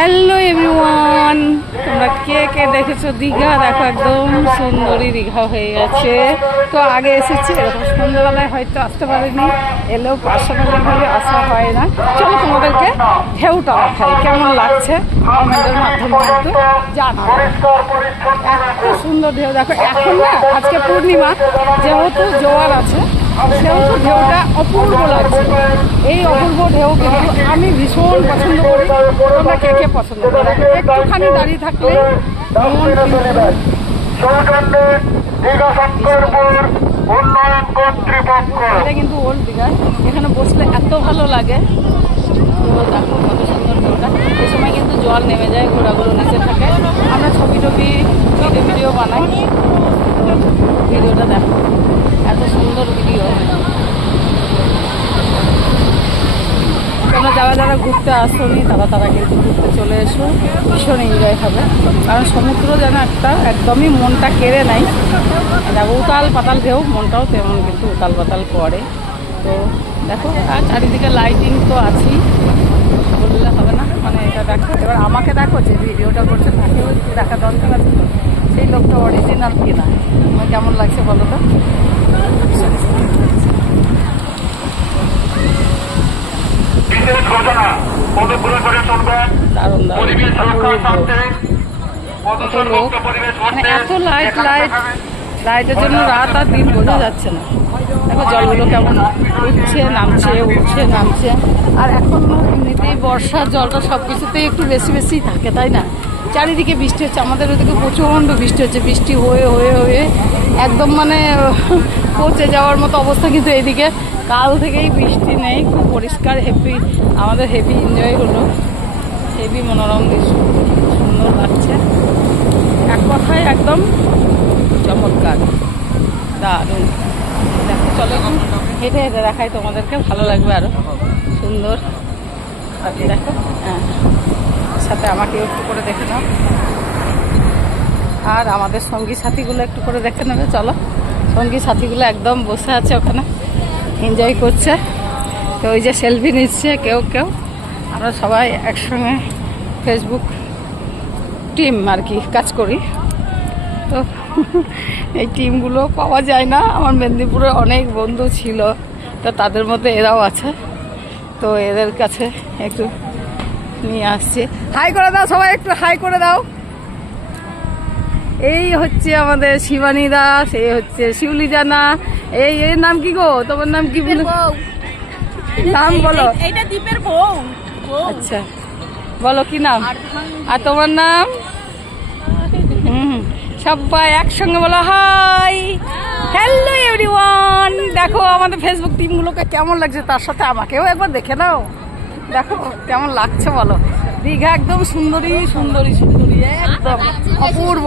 Hello everyone, তোমরা কে কে দেখেছো দীঘা? দেখো একদম সুন্দরী দীঘা হয়ে গেছে। তো আগে এসেছি, এরকম সন্ধ্যাবেলায় হয়তো আসতে পারিনি, এলেও পার্সোনালিভাবে আসা হয় না। চলো তোমাদেরকে ঢেউটা দেখাই, কেমন লাগছে কমেন্টের মাধ্যমে কিন্তু জানাবো। এত সুন্দর ঢেউ দেখো। এখন না, আজকে পূর্ণিমা, যেহেতু জোয়ার আছে সেহেতু ঢেউটা অপূর্ব লাগছে। এই অপূর্ব ঢেউ কিন্তু আমি ভীষণ পছন্দ করি। তোমরা কে কে পছন্দ করো? একটুখানি দাঁড়িয়ে থাকলে এটা কিন্তু ওল্ড দীঘা, এখানে বসলে এত ভালো লাগে। তো দেখো কত সুন্দর ঢেউটা। এই সময় কিন্তু জল নেমে যায়, ঘোড়াগুলো নিচে থাকে। আমরা ছবি ভিডিও বানাই। তো ভিডিওটা দেখো, এত সুন্দর ভিডিও। তোমরা যারা যারা ঘুরতে আসোনি তারা কিন্তু ঘুরতে চলে এসো, ভীষণ এনজয় হবে। কারণ সমুদ্র যেন একদমই মনটা কেড়ে নেয়। দেখো উতাল পাতাল ঢেউ, মনটাও তেমন কিন্তু উতাল পাতাল করে। তো দেখো, আর চারিদিকে লাইটিং তো আছেই, বললে হবে না। মানে এটা দেখো, এবার আমাকে দেখো যে ভিডিওটা করছে তাকেও দেখা দরকার আছে। তো সেই লোকটা অরিজিনাল কিনা, আমার কেমন লাগছে বলো তো? এত লাইটের জন্য রাত আর দিন বোঝা যাচ্ছে না। দেখো জলগুলো কেমন উঠছে নামছে। আর এখন এমনিতেই বর্ষার জলটা সব কিছুতেই একটু বেশি থাকে, তাই না? চারিদিকে বৃষ্টি হচ্ছে, আমাদের ওদিকে প্রচণ্ড বৃষ্টি হচ্ছে। বৃষ্টি হয়ে একদম মানে পচে যাওয়ার মতো অবস্থা। কিন্তু এইদিকে কাল থেকেই বৃষ্টি নেই, খুব পরিষ্কার। আমাদের হেভি এনজয় হলো, হেভি মনোরম দৃশ্য, সুন্দর লাগছে। এক কথায় একদম চমৎকার, দারুণ। দেখো চলো হেঁটে দেখাই তোমাদেরকে, ভালো লাগবে আরো সুন্দর। আপনি দেখো, হ্যাঁ, সাথে আমাকেও একটু করে দেখে নাও, আর আমাদের সঙ্গী সাথীগুলো একটু করে দেখে নেবে। চলো, সঙ্গী সাথীগুলো একদম বসে আছে ওখানে, এনজয় করছে। তো ওই যে সেলফি নিচ্ছে কেউ। আমরা সবাই একসঙ্গে ফেসবুক টিম আর কি কাজ করি। তো এই টিমগুলো পাওয়া যায় না। আমার মেদিনীপুরে অনেক বন্ধু ছিল, তো তাদের মধ্যে এরাও আছে। তো এদের কাছে একটু নিয়ে আসছি। হাই করে দাও সবাই, একটু হাই করে দাও। এই হচ্ছে আমাদের শিবানী দাস, এই হচ্ছে শিউলি জানা। এর নাম কি গো? তোমার নাম কি বলো? নাম বলো। এইটা দীপের বউ। আচ্ছা, বলো কি নাম? আর তোমার নাম? সবাই একসঙ্গে বলো হাই। হ্যালো এভরিওয়ান, দেখো আমাদের ফেসবুক টিমগুলোকে কেমন লাগছে, তার সাথে আমাকেও একবার দেখে নাও। দেখো কেমন লাগছে বলো। দীঘা একদম সুন্দরী, একদম অপূর্ব।